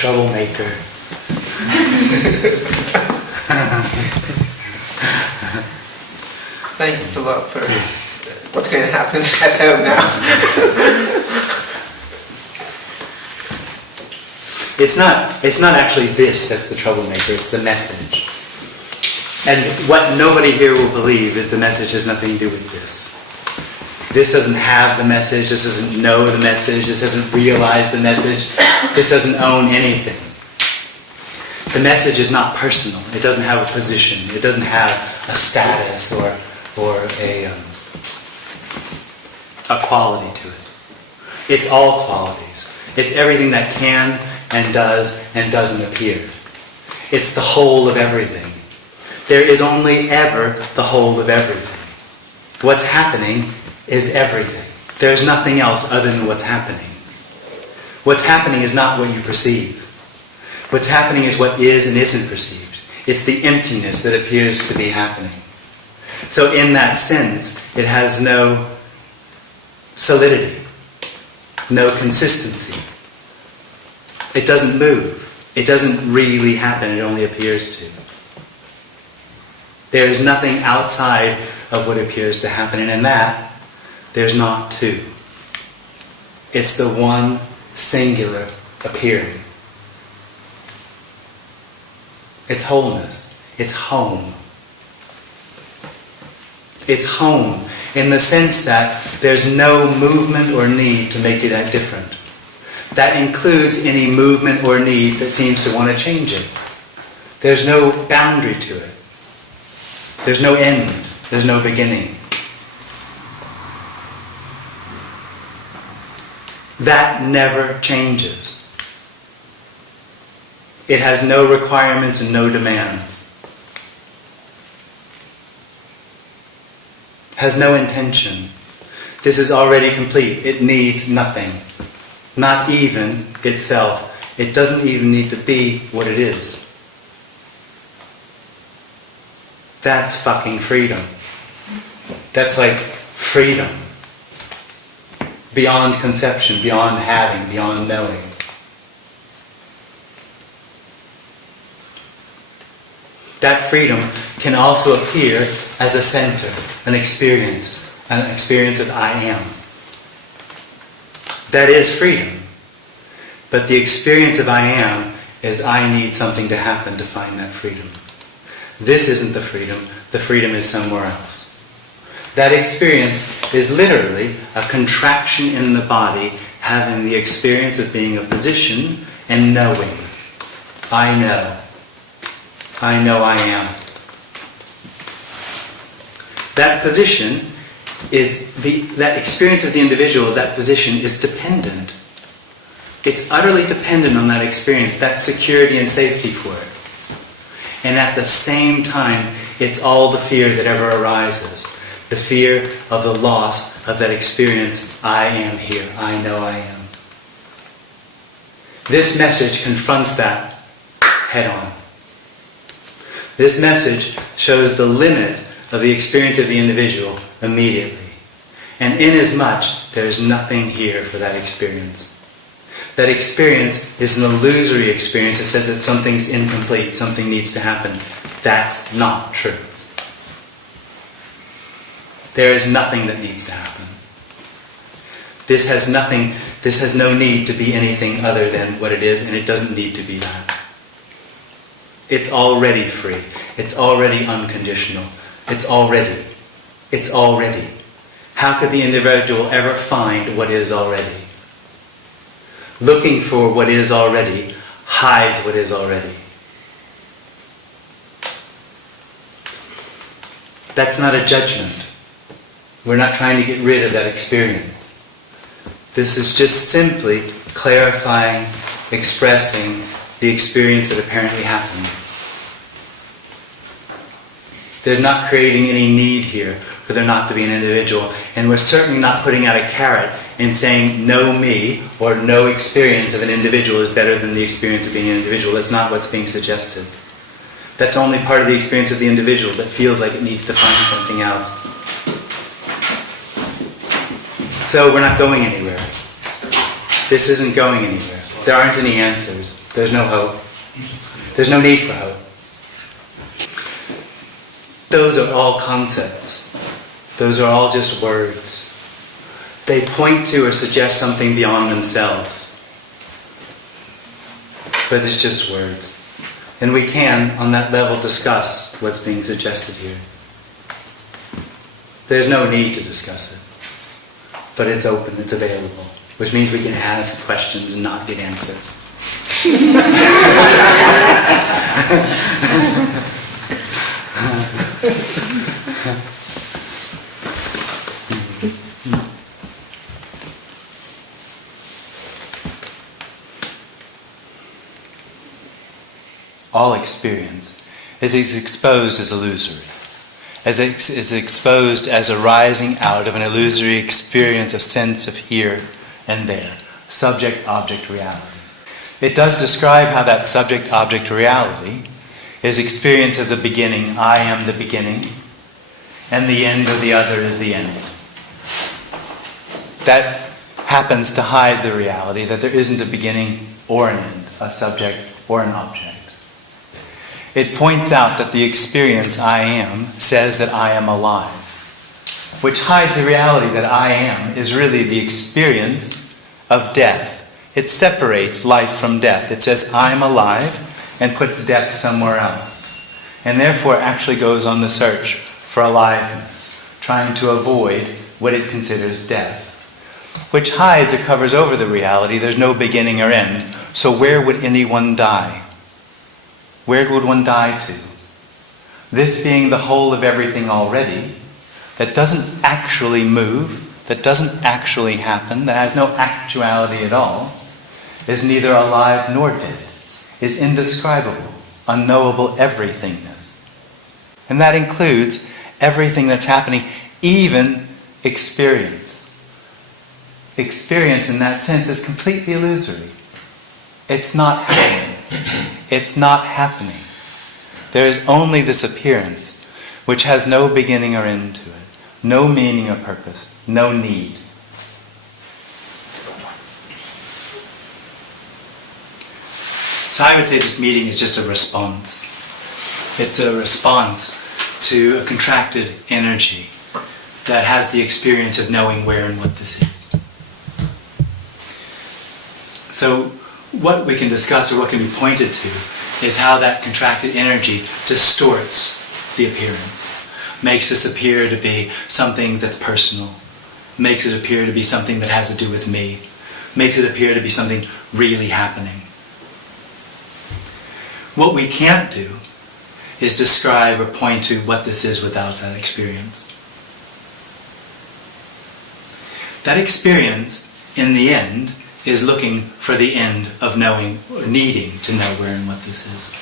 troublemaker. Thanks a lot for what's going to happen at home now. It's not actually this that's the troublemaker, it's the message. And what nobody here will believe is the message has nothing to do with this. This doesn't have the message, this doesn't know the message, this doesn't realize the message, this doesn't own anything. The message is not personal, it doesn't have a position, it doesn't have a status or a quality to it. It's all qualities. It's everything that can and doesn't appear. It's the whole of everything. There is only ever the whole of everything. What's happening is everything. There's nothing else other than what's happening. What's happening is not what you perceive. What's happening is what is and isn't perceived. It's the emptiness that appears to be happening. So in that sense, it has no solidity, no consistency. It doesn't move. It doesn't really happen. It only appears to. There is nothing outside of what appears to happen. And in that, there's not two. It's the one singular appearing. It's wholeness. It's home. It's home in the sense that there's no movement or need to make it act different. That includes any movement or need that seems to want to change it. There's no boundary to it. There's no end. There's no beginning. That never changes. It has no requirements and no demands. Has no intention. This is already complete. It needs nothing. Not even itself. It doesn't even need to be what it is. That's fucking freedom. That's like freedom. Beyond conception, beyond having, beyond knowing. That freedom can also appear as a center, an experience of I am. That is freedom. But the experience of I am is I need something to happen to find that freedom. This isn't the freedom is somewhere else. That experience is literally a contraction in the body having the experience of being a position and knowing. I know. I know I am. That position is that experience of the individual, that position is dependent. It's utterly dependent on that experience, that security and safety for it. And at the same time, it's all the fear that ever arises. The fear of the loss of that experience, I am here, I know I am. This message confronts that head on. This message shows the limit of the experience of the individual immediately. And inasmuch, there is nothing here for that experience. That experience is an illusory experience that says that something's incomplete, something needs to happen. That's not true. There is nothing that needs to happen. This has no need to be anything other than what it is, and it doesn't need to be that. It's already free. It's already unconditional. It's already. How could the individual ever find what is already? Looking for what is already hides what is already. That's not a judgment. We're not trying to get rid of that experience. This is just simply clarifying, expressing the experience that apparently happens. There's not creating any need here for there not to be an individual, and we're certainly not putting out a carrot and saying no me or no experience of an individual is better than the experience of being an individual. That's not what's being suggested. That's only part of the experience of the individual that feels like it needs to find something else. So we're not going anywhere. This isn't going anywhere. There aren't any answers. There's no hope. There's no need for hope. Those are all concepts. Those are all just words. They point to or suggest something beyond themselves. But it's just words. And we can, on that level, discuss what's being suggested here. There's no need to discuss it. But it's open, it's available. Which means we can ask questions and not get answers. All experience is exposed as illusory, is exposed as arising out of an illusory experience, a sense of here and there, subject-object reality. It does describe how that subject-object reality is experienced as a beginning. I am the beginning, and the end of the other is the end. That happens to hide the reality that there isn't a beginning or an end, a subject or an object. It points out that the experience I am says that I am alive, which hides the reality that I am is really the experience of death. It separates life from death. It says I'm alive and puts death somewhere else, and therefore actually goes on the search for aliveness, trying to avoid what it considers death, which hides or covers over the reality there's no beginning or end. So where would anyone die? Where would one die to? This being the whole of everything already, that doesn't actually move, that doesn't actually happen, that has no actuality at all, is neither alive nor dead, is indescribable, unknowable everythingness. And that includes everything that's happening, even experience. Experience in that sense is completely illusory. It's not happening. It's not happening. There is only this appearance, which has no beginning or end to it, no meaning or purpose, no need. So I would say this meeting is just a response. It's a response to a contracted energy that has the experience of knowing where and what this is. So what we can discuss, or what can be pointed to, is how that contracted energy distorts the appearance, makes this appear to be something that's personal, makes it appear to be something that has to do with me, makes it appear to be something really happening. What we can't do is describe or point to what this is without that experience. That experience, in the end, is looking for the end of knowing, or needing to know where and what this is.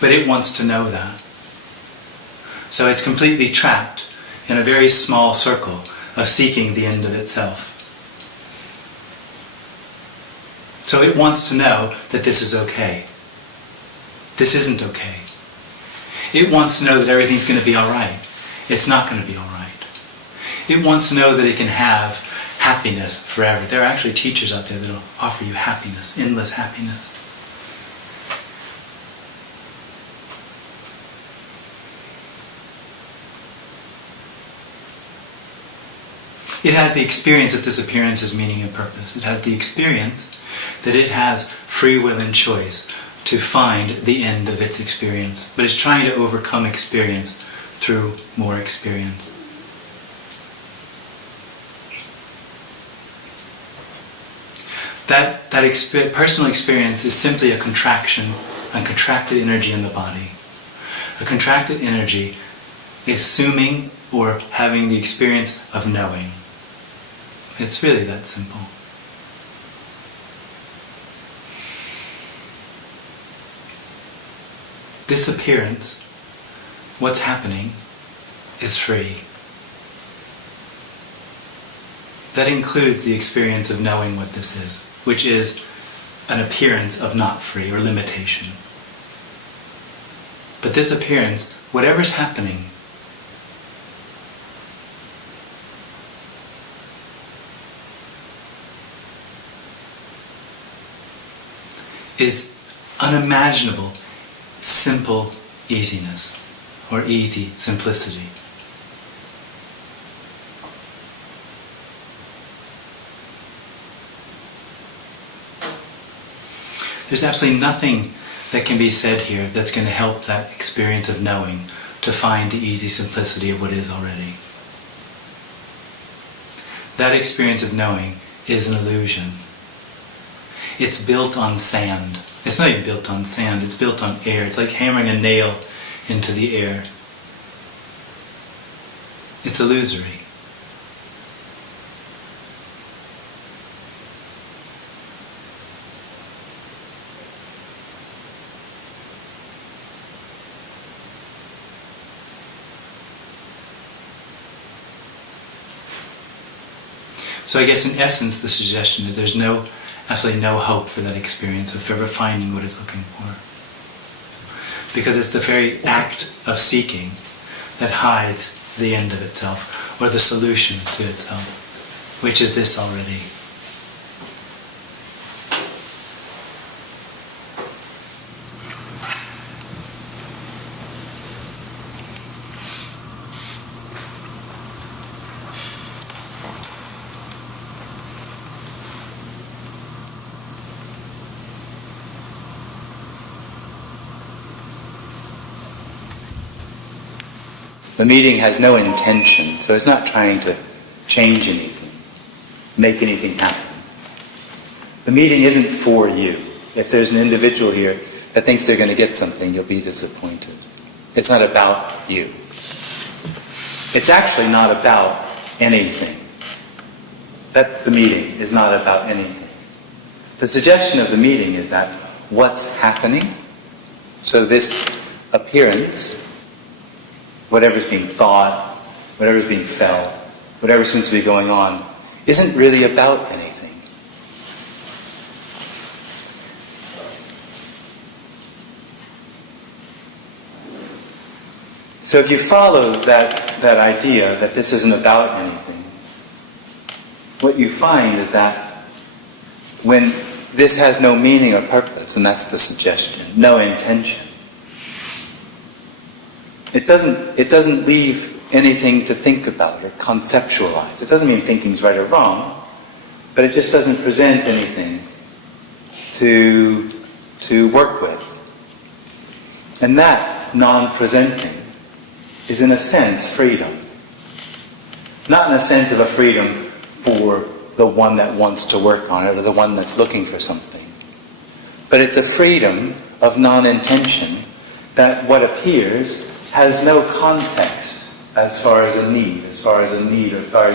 But it wants to know that. So it's completely trapped in a very small circle of seeking the end of itself. So it wants to know that this is okay. This isn't okay. It wants to know that everything's going to be alright. It's not going to be alright. It wants to know that it can have happiness forever. There are actually teachers out there that will offer you happiness, endless happiness. It has the experience that this appearance has meaning and purpose. It has the experience that it has free will and choice to find the end of its experience. But it's trying to overcome experience through more experience. That personal experience is simply a contraction, a contracted energy in the body. A contracted energy is assuming or having the experience of knowing. It's really that simple. This appearance, what's happening, is free. That includes the experience of knowing what this is, which is an appearance of not free or limitation. But this appearance, whatever's happening, is unimaginable, simple easiness, or easy simplicity. There's absolutely nothing that can be said here that's going to help that experience of knowing to find the easy simplicity of what is already. That experience of knowing is an illusion. It's built on sand. It's not even built on sand, it's built on air. It's like hammering a nail into the air. It's illusory. So I guess in essence the suggestion is there's absolutely no hope for that experience of ever finding what it's looking for. Because it's the very act of seeking that hides the end of itself, or the solution to itself, which is this already. The meeting has no intention, so it's not trying to change anything, make anything happen. The meeting isn't for you. If there's an individual here that thinks they're going to get something, you'll be disappointed. It's not about you. It's actually not about anything. That's the meeting, is not about anything. The suggestion of the meeting is that what's happening, so this appearance, whatever's being thought, whatever's being felt, whatever seems to be going on, isn't really about anything. So if you follow that idea that this isn't about anything, what you find is that when this has no meaning or purpose, and that's the suggestion, no intention, it doesn't leave anything to think about or conceptualize. It doesn't mean thinking's right or wrong, but it just doesn't present anything to work with. And that non-presenting is in a sense freedom. Not in a sense of a freedom for the one that wants to work on it or the one that's looking for something. But it's a freedom of non-intention that what appears has no context as far as a need, as far as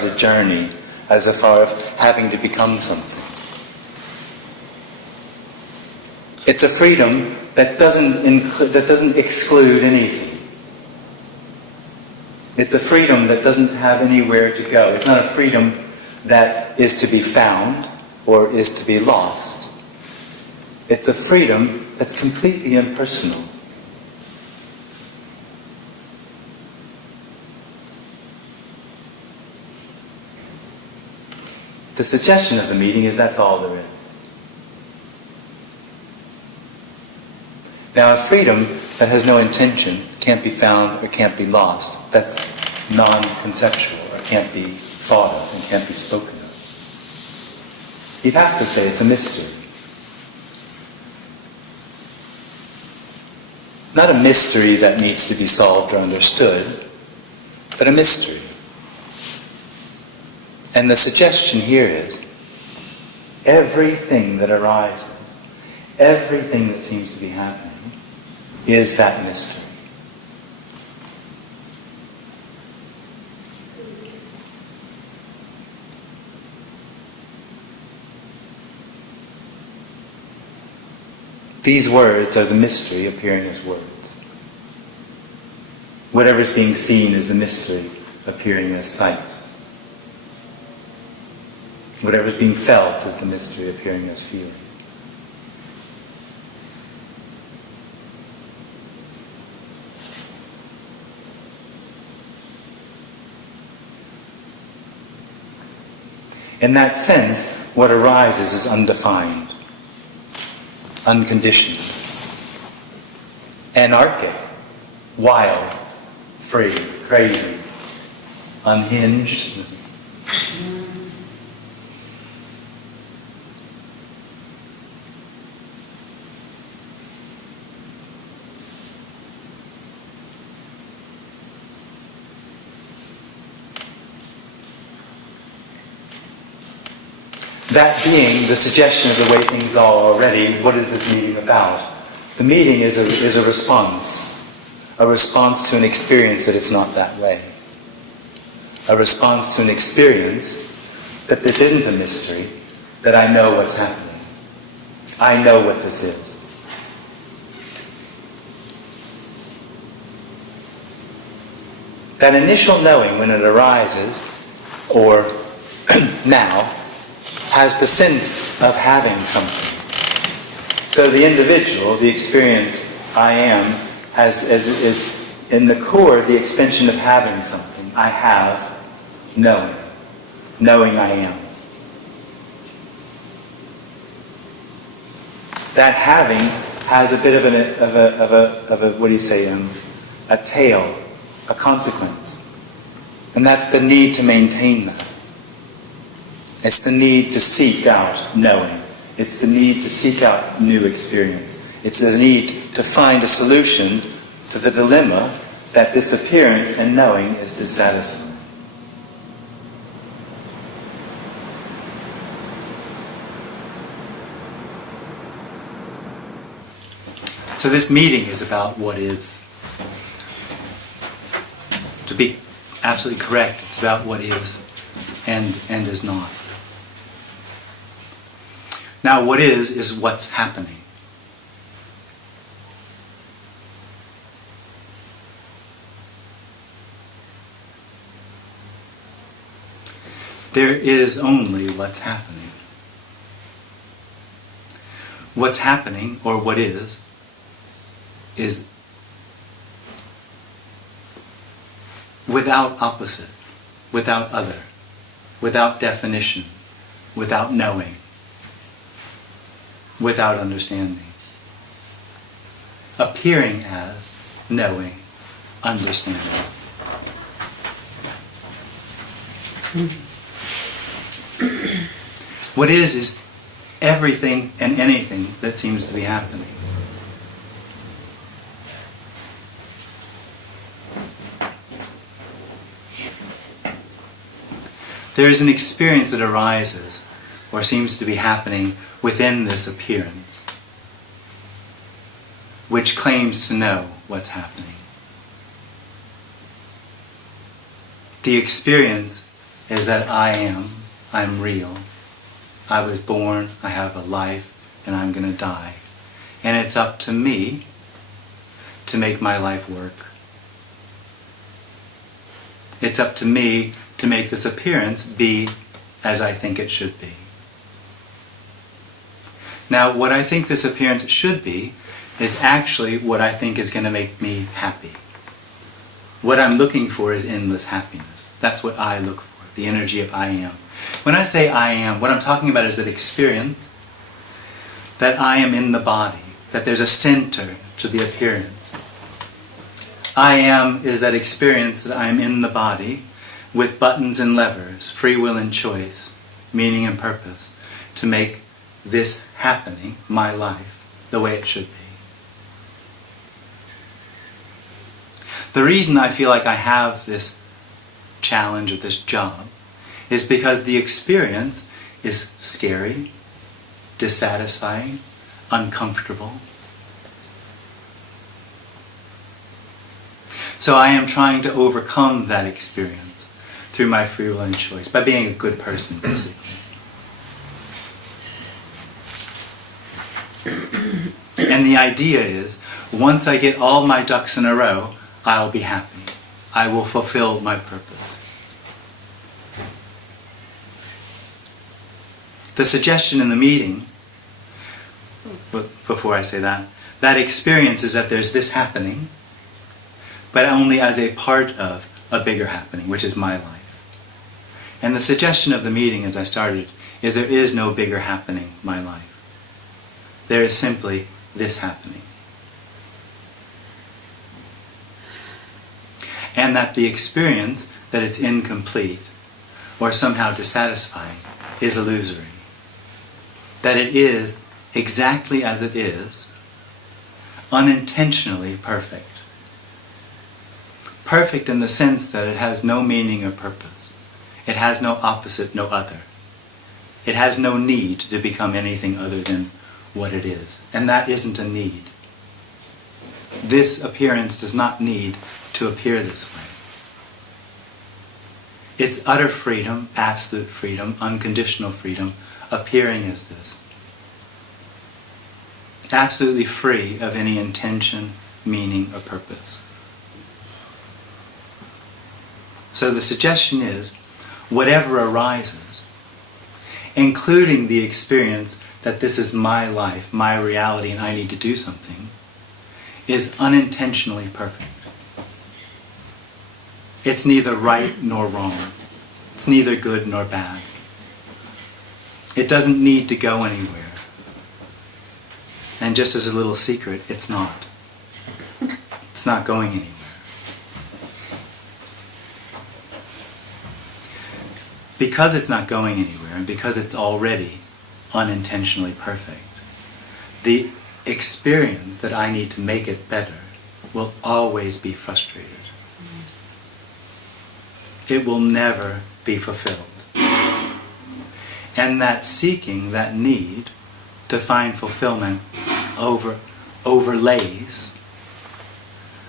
a journey, as far as having to become something. It's a freedom that doesn't exclude anything. It's a freedom that doesn't have anywhere to go. It's not a freedom that is to be found or is to be lost. It's a freedom that's completely impersonal. The suggestion of the meeting is that's all there is. Now, a freedom that has no intention, can't be found or can't be lost, that's non-conceptual or can't be thought of and can't be spoken of. You'd have to say it's a mystery. Not a mystery that needs to be solved or understood, but a mystery. And the suggestion here is, everything that arises, everything that seems to be happening, is that mystery. These words are the mystery appearing as words. Whatever's being seen is the mystery appearing as sight. Whatever's being felt is the mystery appearing as feeling. In that sense, what arises is undefined. unconditioned, anarchic, wild, free, crazy, unhinged. That being the suggestion of the way things are already, what is this meeting about? The meeting is a response to an experience that it's not that way. A response to an experience that this isn't a mystery, that I know what's happening. I know what this is. That initial knowing, when it arises, or now, has the sense of having something. So the individual, the experience I am, is in the core the extension of having something. I have knowing. Knowing I am. That having has a bit of a what do you say, a tail, a consequence. And that's the need to maintain that. It's the need to seek out knowing. It's the need to seek out new experience. It's the need to find a solution to the dilemma that this appearance and knowing is dissatisfying. So this meeting is about what is. To be absolutely correct, it's about what is and is not. Now, what is what's happening. There is only what's happening. What's happening, or what is without opposite, without other, without definition, without knowing, without understanding. Appearing as knowing, understanding. What is everything and anything that seems to be happening. There is an experience that arises, or seems to be happening, within this appearance, which claims to know what's happening. The experience is that I'm real. I was born, I have a life, and I'm going to die. And it's up to me to make my life work. It's up to me to make this appearance be as I think it should be. Now, what I think this appearance should be is actually what I think is going to make me happy. What I'm looking for is endless happiness. That's what I look for, the energy of I am. When I say I am, what I'm talking about is that experience, that I am in the body, that there's a center to the appearance. I am is that experience that I am in the body with buttons and levers, free will and choice, meaning and purpose, to make this happening, my life, the way it should be. The reason I feel like I have this challenge or this job is because the experience is scary, dissatisfying, uncomfortable. So I am trying to overcome that experience through my free will and choice, by being a good person, basically. And the idea is, once I get all my ducks in a row, I'll be happy. I will fulfill my purpose. The suggestion in the meeting, before I say that, that experience is that there's this happening, but only as a part of a bigger happening, which is my life. And the suggestion of the meeting, as I started, is there is no bigger happening, my life. There is simply this happening. And that the experience that it's incomplete or somehow dissatisfying is illusory. That it is exactly as it is, unintentionally perfect. Perfect in the sense that it has no meaning or purpose. It has no opposite, no other. It has no need to become anything other than what it is. And that isn't a need. This appearance does not need to appear this way. It's utter freedom, absolute freedom, unconditional freedom, appearing as this. Absolutely free of any intention, meaning, or purpose. So the suggestion is, whatever arises, including the experience that this is my life, my reality, and I need to do something, is unintentionally perfect. It's neither right nor wrong. It's neither good nor bad. It doesn't need to go anywhere. And just as a little secret, it's not. It's not going anywhere. Because it's not going anywhere, and because it's already unintentionally perfect, the experience that I need to make it better will always be frustrated. It will never be fulfilled. And that seeking, that need to find fulfillment overlays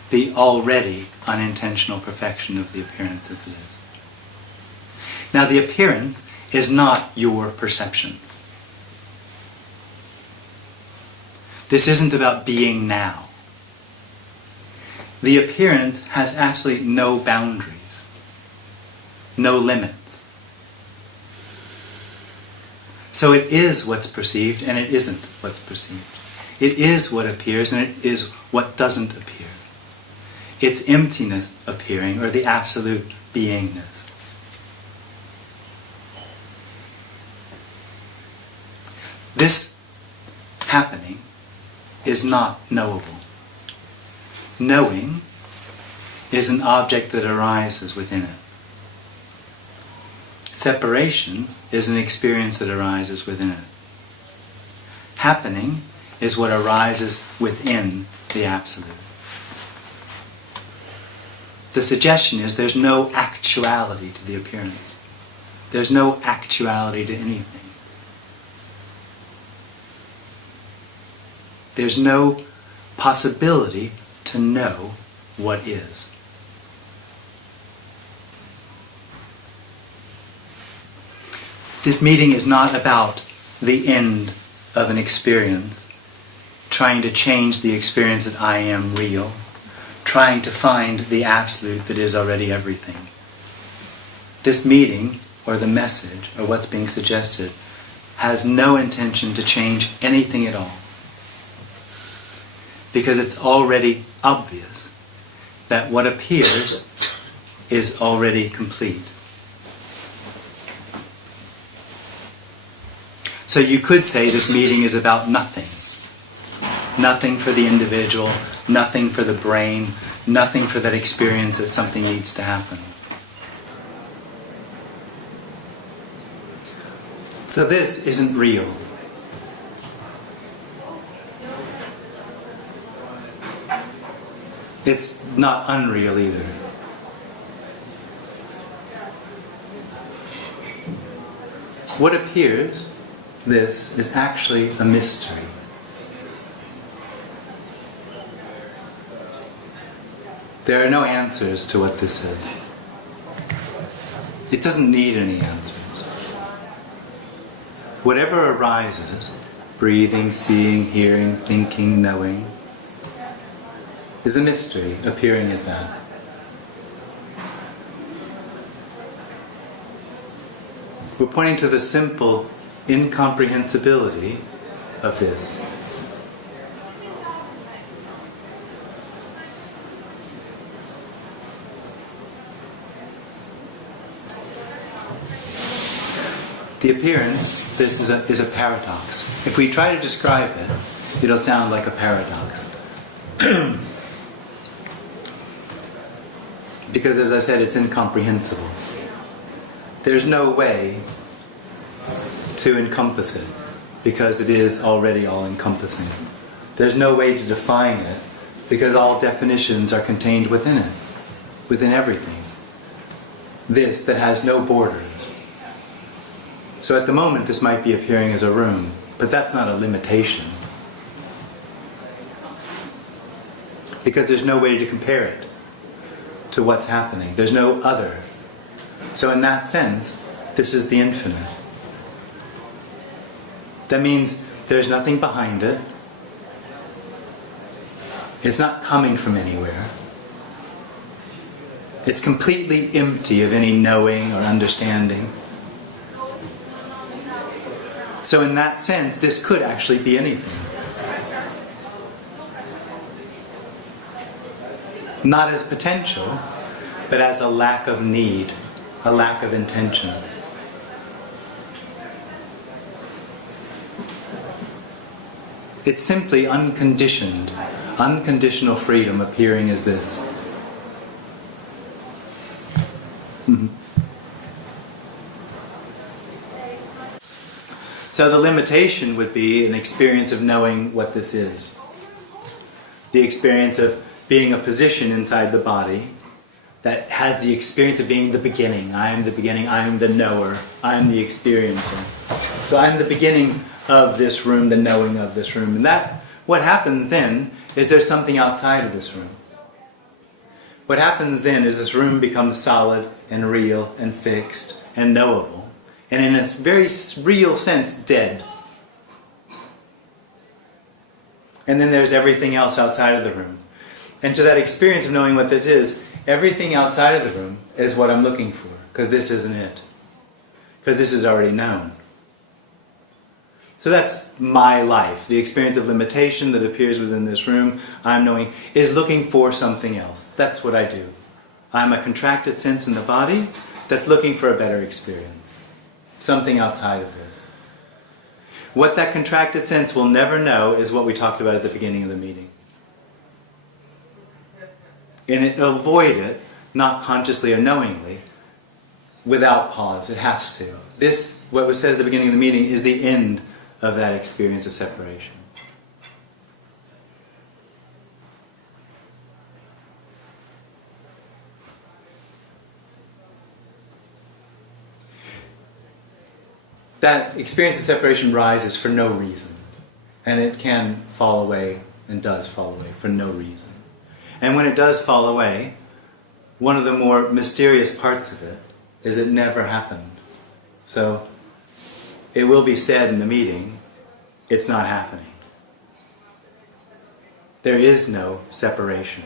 the already unintentional perfection of the appearance as it is. Now the appearance is not your perception. This isn't about being now. The appearance has absolutely no boundaries, no limits. So it is what's perceived and it isn't what's perceived. It is what appears and it is what doesn't appear. It's emptiness appearing, or the absolute beingness. This happening is not knowable. Knowing is an object that arises within it. Separation is an experience that arises within it. Happening is what arises within the Absolute. The suggestion is there's no actuality to the appearance. There's no actuality to anything. There's no possibility to know what is. This meeting is not about the end of an experience, trying to change the experience that I am real, trying to find the absolute that is already everything. This meeting, or the message, or what's being suggested, has no intention to change anything at all. Because it's already obvious that what appears is already complete. So you could say this meeting is about nothing. Nothing for the individual, nothing for the brain, nothing for that experience that something needs to happen. So this isn't real. It's not unreal either. What appears, this, is actually a mystery. There are no answers to what this is. It doesn't need any answers. Whatever arises, breathing, seeing, hearing, thinking, knowing, is a mystery, appearing as that. We're pointing to the simple incomprehensibility of this. The appearance, this is a paradox. If we try to describe it, it'll sound like a paradox. Because as I said, it's incomprehensible. There's no way to encompass it, because it is already all-encompassing. There's no way to define it, because all definitions are contained within it, within everything. This that has no borders. So at the moment this might be appearing as a room, but that's not a limitation. Because there's no way to compare it to what's happening. There's no other. So in that sense, this is the infinite. That means there's nothing behind it. It's not coming from anywhere. It's completely empty of any knowing or understanding. So in that sense, this could actually be anything. Not as potential, but as a lack of need, a lack of intention. It's simply unconditioned, unconditional freedom appearing as this. So the limitation would be an experience of knowing what this is. The experience of being a position inside the body that has the experience of being the beginning. I am the beginning, I am the knower, I am the experiencer. So I'm the beginning of this room, the knowing of this room. And that, what happens then is there's something outside of this room. What happens then is this room becomes solid and real and fixed and knowable. And in a very real sense, dead. And then there's everything else outside of the room. And to that experience of knowing what this is, everything outside of the room is what I'm looking for. Because this isn't it. Because this is already known. So that's my life. The experience of limitation that appears within this room, I'm knowing, is looking for something else. That's what I do. I'm a contracted sense in the body that's looking for a better experience. Something outside of this. What that contracted sense will never know is what we talked about at the beginning of the meeting. And it'll avoid it, not consciously or knowingly, without pause. It has to. This, what was said at the beginning of the meeting, is the end of that experience of separation. That experience of separation rises for no reason. And it can fall away, and does fall away, for no reason. And when it does fall away, one of the more mysterious parts of it is it never happened. So, it will be said in the meeting, it's not happening. There is no separation.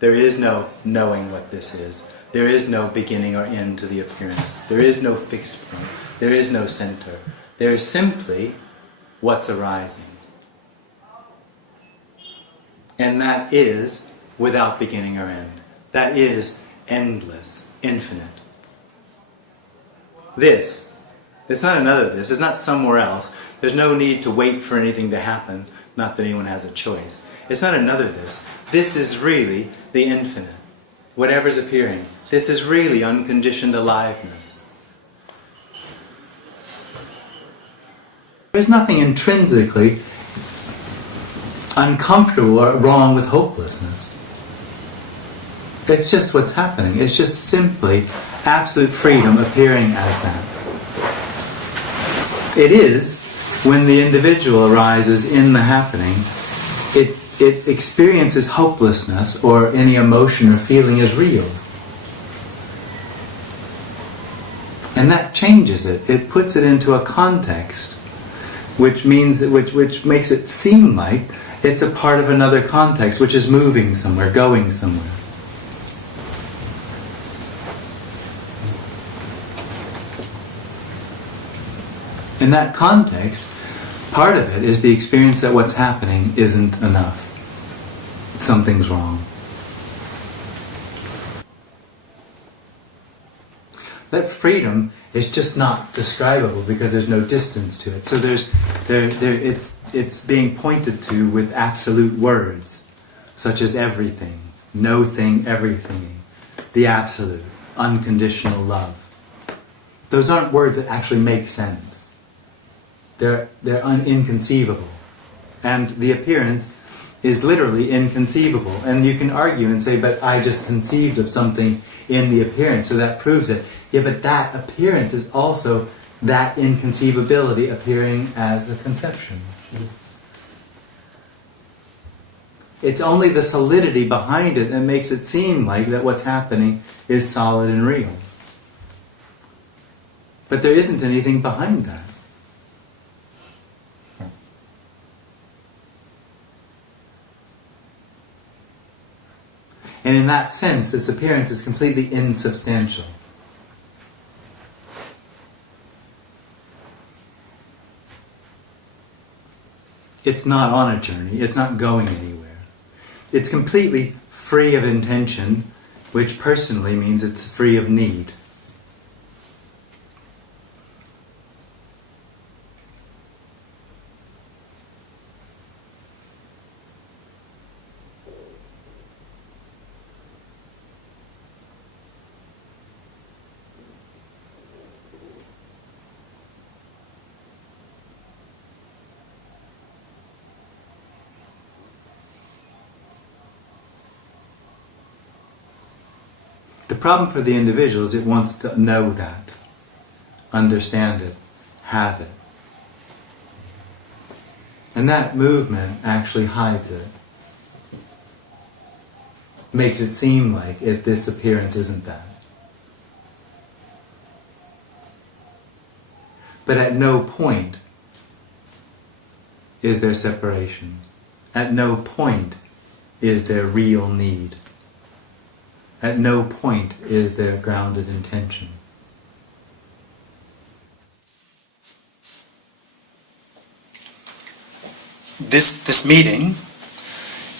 There is no knowing what this is. There is no beginning or end to the appearance. There is no fixed point. There is no center. There is simply what's arising. And that is without beginning or end. That is endless, infinite. This, it's not another this, it's not somewhere else. There's no need to wait for anything to happen, not that anyone has a choice. It's not another this. This is really the infinite. Whatever's appearing. This is really unconditioned aliveness. There's nothing intrinsically uncomfortable or wrong with hopelessness. It's just what's happening. It's just simply absolute freedom appearing as that. It is, when the individual arises in the happening, it experiences hopelessness or any emotion or feeling as real. And that changes it. It puts it into a context which means that, which makes it seem like it's a part of another context, which is moving somewhere, going somewhere. In that context, part of it is the experience that what's happening isn't enough. Something's wrong. That freedom is just not describable because there's no distance to it. So it's being pointed to with absolute words, such as everything, no thing, everything, the absolute, unconditional love. Those aren't words that actually make sense. They're inconceivable. And the appearance is literally inconceivable. And you can argue and say, but I just conceived of something in the appearance, so that proves it. Yeah, but that appearance is also that inconceivability appearing as a conception. It's only the solidity behind it that makes it seem like that what's happening is solid and real. But there isn't anything behind that. And in that sense, this appearance is completely insubstantial. It's not on a journey. It's not going anywhere. It's completely free of intention, which personally means it's free of need. The problem for the individual is it wants to know that, understand it, have it. And that movement actually hides it. Makes it seem like this appearance isn't that. But at no point is there separation. At no point is there real need. At no point is there grounded intention. This meeting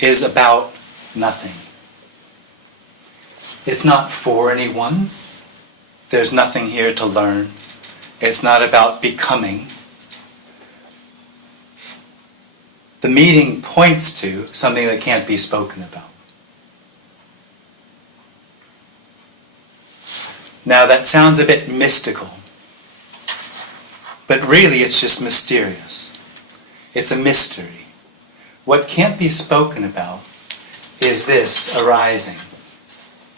is about nothing. It's not for anyone. There's nothing here to learn. It's not about becoming. The meeting points to something that can't be spoken about. Now that sounds a bit mystical, but really it's just mysterious. It's a mystery. What can't be spoken about is this arising.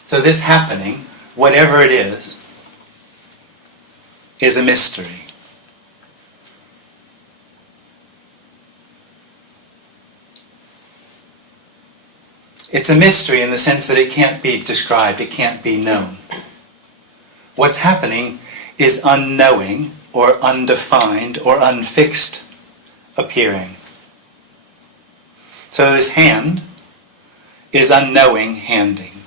So this happening, whatever it is a mystery. It's a mystery in the sense that it can't be described, it can't be known. What's happening is unknowing or undefined or unfixed appearing. So this hand is unknowing handing.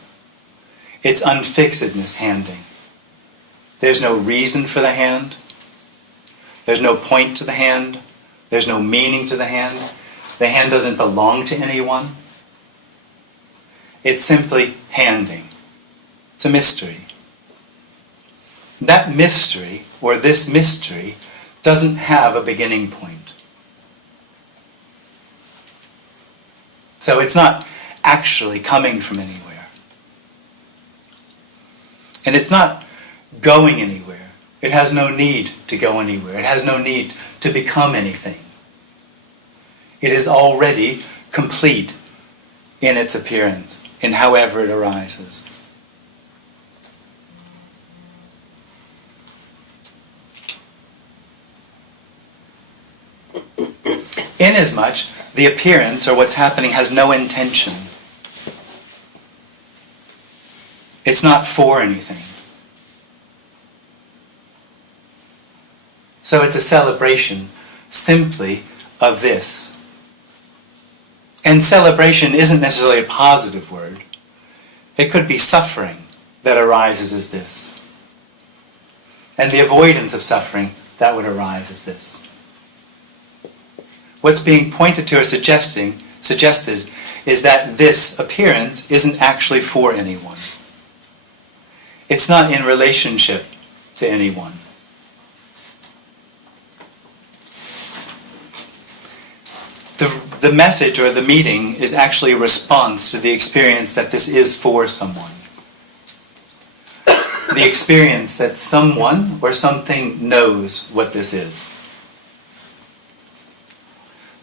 It's unfixedness handing. There's no reason for the hand. There's no point to the hand. There's no meaning to the hand. The hand doesn't belong to anyone. It's simply handing. It's a mystery. That mystery, or this mystery, doesn't have a beginning point. So it's not actually coming from anywhere. And it's not going anywhere. It has no need to go anywhere. It has no need to become anything. It is already complete in its appearance, in however it arises. Inasmuch, the appearance, or what's happening, has no intention. It's not for anything. So it's a celebration simply of this. And celebration isn't necessarily a positive word. It could be suffering that arises as this. And the avoidance of suffering that would arise as this. What's being pointed to or suggested is that this appearance isn't actually for anyone. It's not in relationship to anyone. The message or the meeting is actually a response to the experience that this is for someone. The experience that someone or something knows what this is.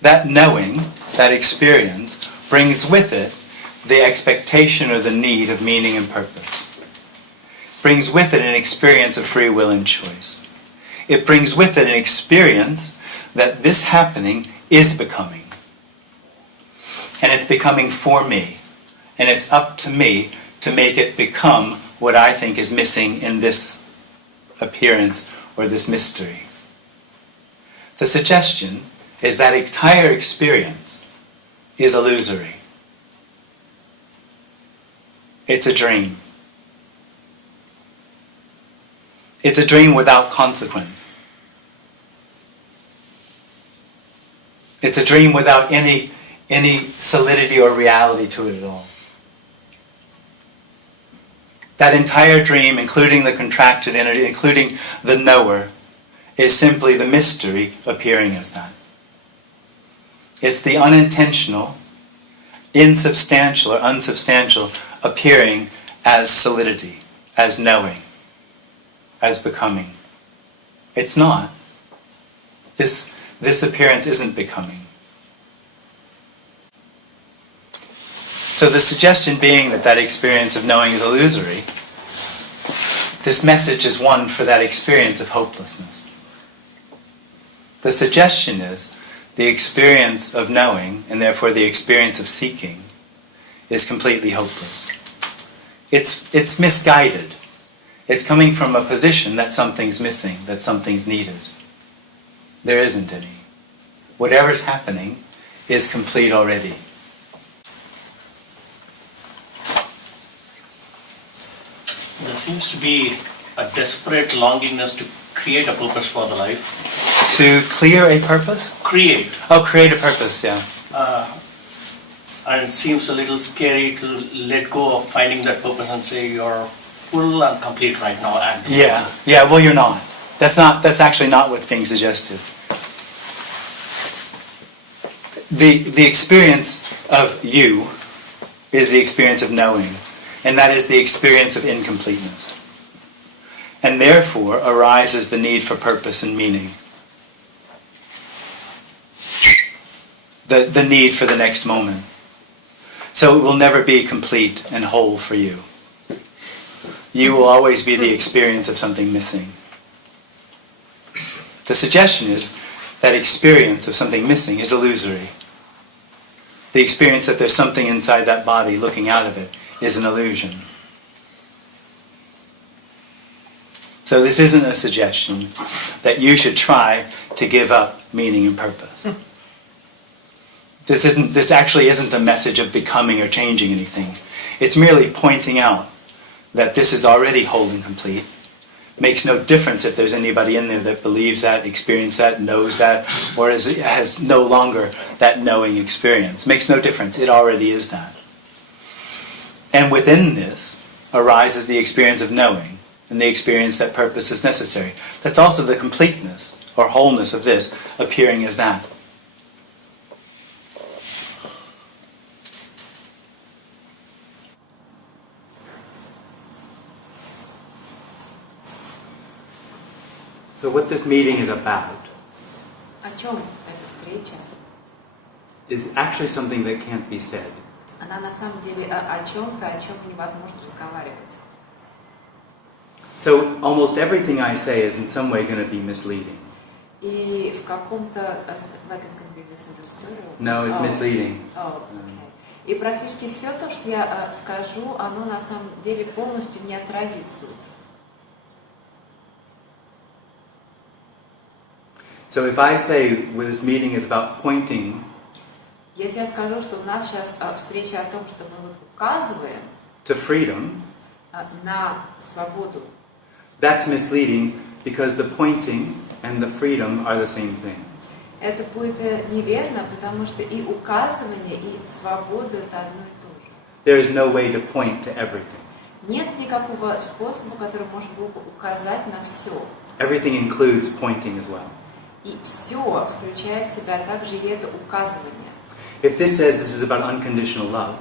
That knowing, that experience, brings with it the expectation or the need of meaning and purpose. Brings with it an experience of free will and choice. It brings with it an experience that this happening is becoming. And it's becoming for me. And it's up to me to make it become what I think is missing in this appearance or this mystery. The suggestion is that entire experience is illusory. It's a dream. It's a dream without consequence. It's a dream without any solidity or reality to it at all. That entire dream, including the contracted energy, including the knower, is simply the mystery appearing as that. It's the unintentional, insubstantial or unsubstantial appearing as solidity, as knowing, as becoming. It's not. This appearance isn't becoming. So the suggestion being that that experience of knowing is illusory, this message is one for that experience of hopelessness. The suggestion is the experience of knowing, and therefore the experience of seeking, is completely hopeless. It's misguided. It's coming from a position that something's missing, that something's needed. There isn't any. Whatever's happening is complete already. There seems to be a desperate longingness to create a purpose for the life. To clear a purpose? Create. Oh, create a purpose, yeah. And it seems a little scary to let go of finding that purpose and say you're full and complete right now. And Yeah, well you're not. That's actually not what's being suggested. The experience of you is the experience of knowing, and that is the experience of incompleteness. And therefore arises the need for purpose and meaning. The need for the next moment. So it will never be complete and whole for you. You will always be the experience of something missing. The suggestion is that experience of something missing is illusory. The experience that there's something inside that body looking out of it is an illusion. So this isn't a suggestion that you should try to give up meaning and purpose. This actually isn't a message of becoming or changing anything. It's merely pointing out that this is already whole and complete. Makes no difference if there's anybody in there that believes that, experiences that, knows that, or has no longer that knowing experience. Makes no difference. It already is that. And within this arises the experience of knowing and the experience that purpose is necessary. That's also the completeness or wholeness of this appearing as that. So what this meeting is about О чем эта встреча? is actually something that can't be said. Она на самом деле о чем-то, о чем невозможно разговаривать. So almost everything I say is in some way going to be misleading. И в каком-то... Like it's going to be misunderstood? No, it's misleading. Oh, okay. И практически все то, что я скажу, оно на самом деле полностью не отразит суть. So if I say well, this meeting is about pointing Если я скажу, что у нас сейчас встреча о том, что мы вот указываем to freedom, на свободу, that's misleading because the pointing and the freedom are the same thing. это будет неверно, потому что и указывание, и свобода — это одно и то же. There is no way to point to everything. Нет никакого способа, который может был бы указать на все. Everything includes pointing as well. И все включает в себя также и это указывание. If this says this is about unconditional love,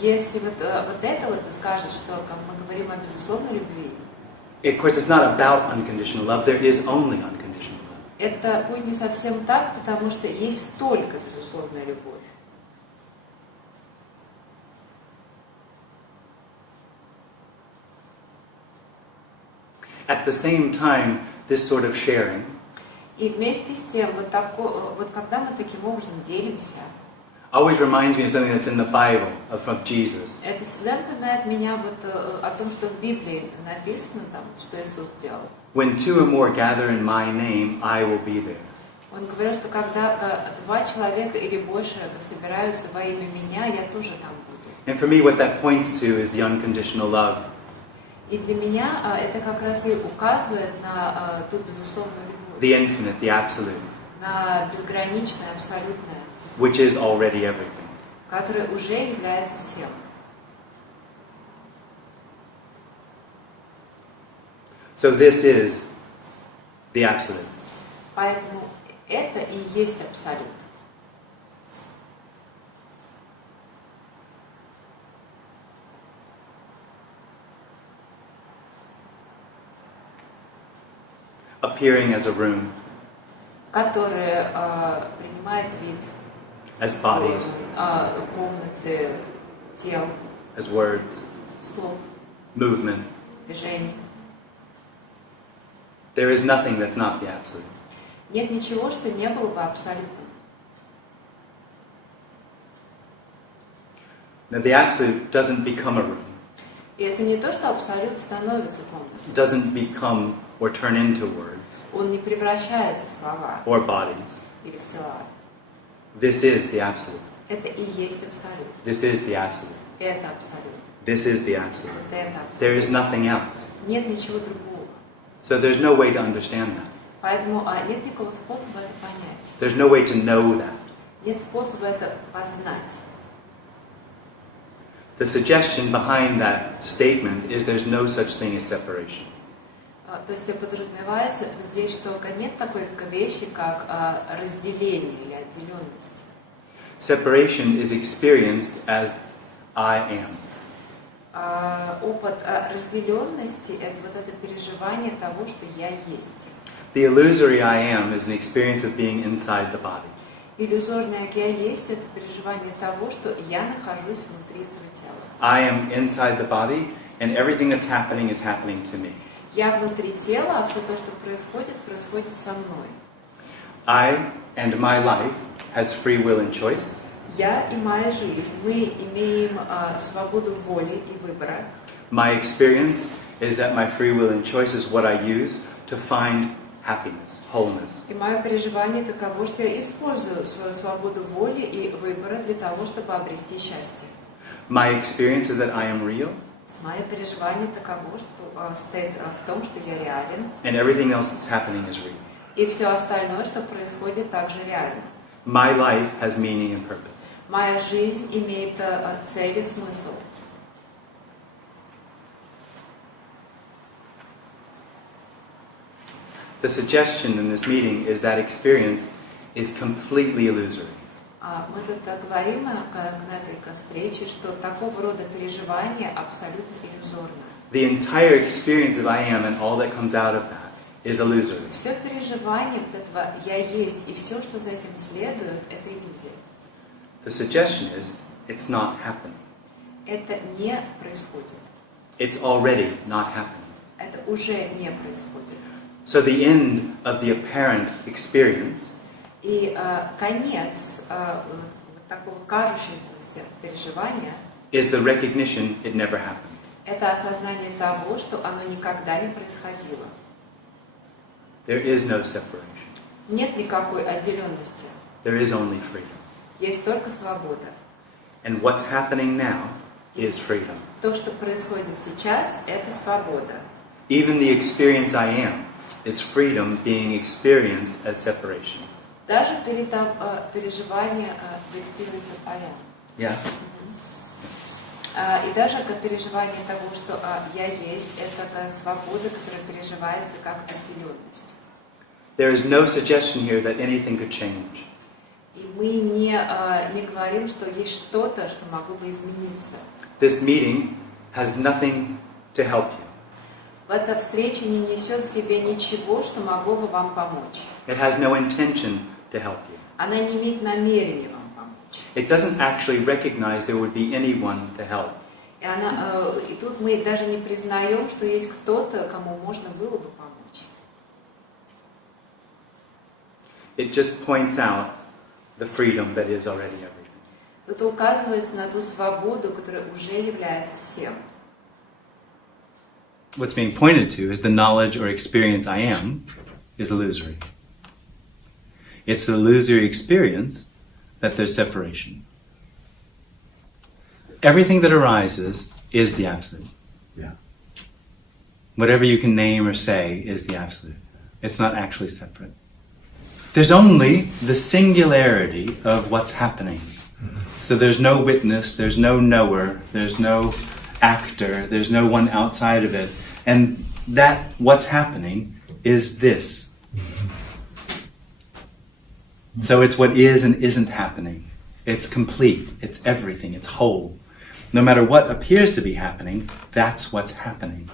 Если вот это вот скажет, что мы говорим о безусловной любви, of course it's not about unconditional love, there is only unconditional love. это будет не совсем так, потому что есть только безусловная любовь. At the same time, this sort of sharing И вместе с тем, вот когда мы таким образом делимся, always reminds me of something that's in the Bible, of Jesus. это всегда напоминает меня вот о том, что в Библии написано там, что Иисус делал. When two or more gather in my name, I will be there. Он говорил, что когда два человека или больше собираются во имя меня, я тоже там буду. And for me, what that points to is the unconditional love. И для меня это как раз и указывает на ту безусловную любовь, The infinite, the absolute, на безграничное, абсолютное, which is already everything. которое уже является всем. So this is the absolute. Поэтому это и есть абсолют. Appearing as a room, Который принимает вид as bodies, комнаты, тел, as words, слов, movement. движений. There is nothing that's not the absolute. Нет ничего, что не было бы абсолютным. Now the absolute doesn't become a room, И это не то, что абсолют становится комнатой. doesn't become or turn into words Он не превращается в слова or bodies. или в тела. This is the absolute. Это и есть абсолют. This is the absolute. Это абсолют. This is the absolute. Вот это абсолют. There is nothing else. Нет ничего другого. So there's no way to understand that. Поэтому нет никакого способа это понять. There's no way to know that. Нет способа это познать. The suggestion behind that statement is there's no such thing as separation. То есть подразумевается здесь, что нет такой вещи, как разделение или отделенность. Separation is experienced as I am. Опыт разделенности – это вот это переживание того, что я есть. The illusory I am is an experience of being inside the body. Иллюзорное «я есть» – это переживание того, что я нахожусь внутри этого тела. I am inside the body, and everything that's happening is happening to me. Я внутри тела, а все то, что происходит, происходит со мной. I and my life has free will and choice. Я и моя жизнь, мы имеем свободу воли и выбора. My experience is that my free will and choice is what I use to find happiness, wholeness. И мое переживание таково, что я использую свою свободу воли и выбора для того, чтобы обрести счастье. My experience is that I am real, Мое переживание таково, что состоит в том, что я реален, and everything else that's happening is real. и все остальное, что происходит, также реально. My life has meaning and purpose. Моя жизнь имеет цель и смысл. The suggestion in this meeting is that experience is completely illusory. Мы тут говорим на этой встрече, что такого рода переживание абсолютно иллюзорно. The entire experience of I am and all that comes out of that is illusory. Все переживание вот этого «я есть» и все, что за этим следует, это иллюзия. The suggestion is it's not happening. Это не происходит. It's already not happening. Это уже не происходит. So the end of the apparent experience И конец вот такого кажущегося переживания is the recognition it never happened. это осознание того, что оно никогда не происходило. There is no separation. Нет никакой отделенности. There is only freedom. Есть только свобода. And what's happening now is freedom. То, что происходит сейчас, это свобода. Even the experience I am is freedom being experienced as separation. Даже переживание the experience of I am. Yeah? И даже как переживание того, что я есть, это такая свобода, которая переживается как отделенность. There is no suggestion here that anything could change. И мы не говорим, что есть что-то, что могло бы измениться. This meeting has nothing to help you. Эта встреча не несет в себе ничего, что могло бы вам помочь. It has no intention to help you. Она не имеет намерения вам помочь. It doesn't actually recognize there would be anyone to help. И тут мы даже не признаем, что есть кто-то, кому можно было бы помочь. It just points out the freedom that is already everything. Тут указывается на ту свободу, которая уже является всем. What's being pointed to is the knowledge or experience I am is illusory. It's the illusory experience that there's separation. Everything that arises is the absolute. Yeah. Whatever you can name or say is the absolute. It's not actually separate. There's only the singularity of what's happening. So there's no witness, there's no knower, there's no actor, there's no one outside of it. And that what's happening is this. So it's what is and isn't happening. It's complete, it's everything, it's whole. No matter what appears to be happening, that's what's happening.